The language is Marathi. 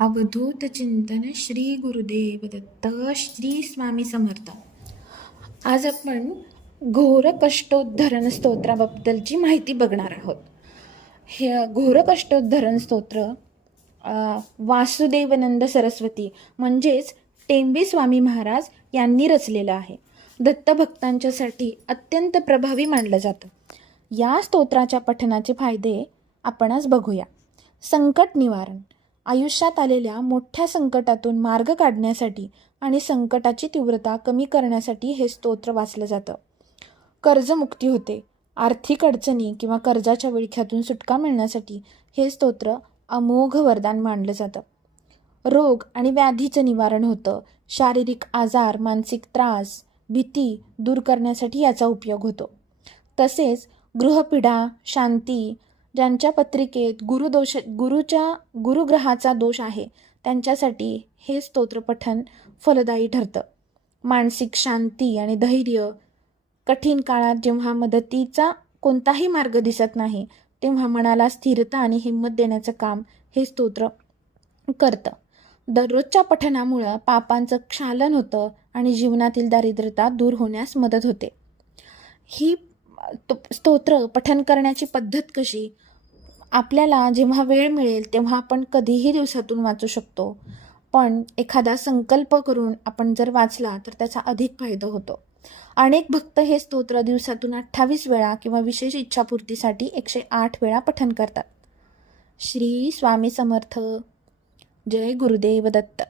अवधूत चिंतन श्री गुरुदेव दत्त श्री स्वामी समर्थ. आज आपण घोर कष्टोद्धरण स्तोत्राबद्दलची माहिती बघणार आहोत. हे घोर कष्टोद्धरण स्तोत्र वासुदेवनंद सरस्वती म्हणजेच टेंबे स्वामी महाराज यांनी रचलेलं आहे. दत्तभक्तांच्यासाठी अत्यंत प्रभावी मानलं जातं. या स्तोत्राच्या पठणाचे फायदे आपण आज बघूया. संकट निवारण. आयुष्यात आलेल्या मोठ्या संकटातून मार्ग काढण्यासाठी आणि संकटाची तीव्रता कमी करण्यासाठी हे स्तोत्र वाचलं जातं. कर्जमुक्ती होते. आर्थिक अडचणी किंवा कर्जाच्या विळख्यातून सुटका मिळण्यासाठी हे स्तोत्र अमोघ वरदान मानलं जातं. रोग आणि व्याधीचं निवारण होतं. शारीरिक आजार, मानसिक त्रास, भीती दूर करण्यासाठी याचा उपयोग होतो. तसेच गृहपीडा, शांती, ज्यांच्या पत्रिकेत गुरुग्रहाचा दोष आहे त्यांच्यासाठी हे स्तोत्र पठण फलदायी ठरतं. मानसिक शांती आणि धैर्य. कठीण काळात जेव्हा मदतीचा कोणताही मार्ग दिसत नाही तेव्हा मनाला स्थिरता आणि हिंमत देण्याचं काम हे स्तोत्र करतं. दररोजच्या पठणामुळं पापांचं क्षालन होतं आणि जीवनातील दारिद्र्यता दूर होण्यास मदत होते. ही स्तोत्र पठण करण्याची पद्धत कशी? आपल्याला जेव्हा वेळ मिळेल तेव्हा आपण कधीही दिवसातून वाचू शकतो, पण एखादा संकल्प करून आपण जर वाचला तर त्याचा अधिक फायदा होतो. अनेक भक्त हे स्तोत्र दिवसातून 28 वेळा किंवा विशेष इच्छापूर्तीसाठी 108 वेळा पठण करतात. श्री स्वामी समर्थ. जय गुरुदेव दत्त.